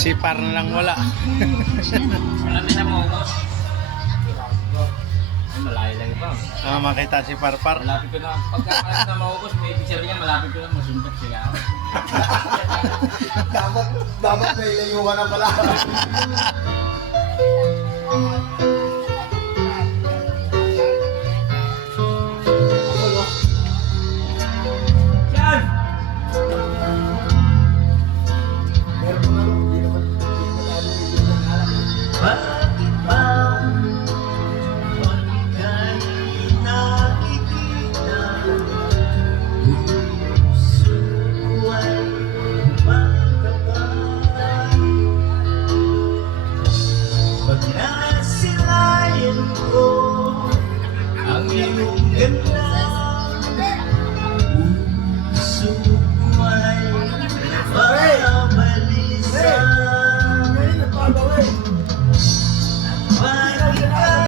Si Par na lang wala. Malapit na maubos. Ay, malayo lang ito. Makita si Parpar. Malapit ko na. Pagka malapit na maubos, may ibig sabihin niya, malapit ko na masuntok sila. Dapat may layuan na pala.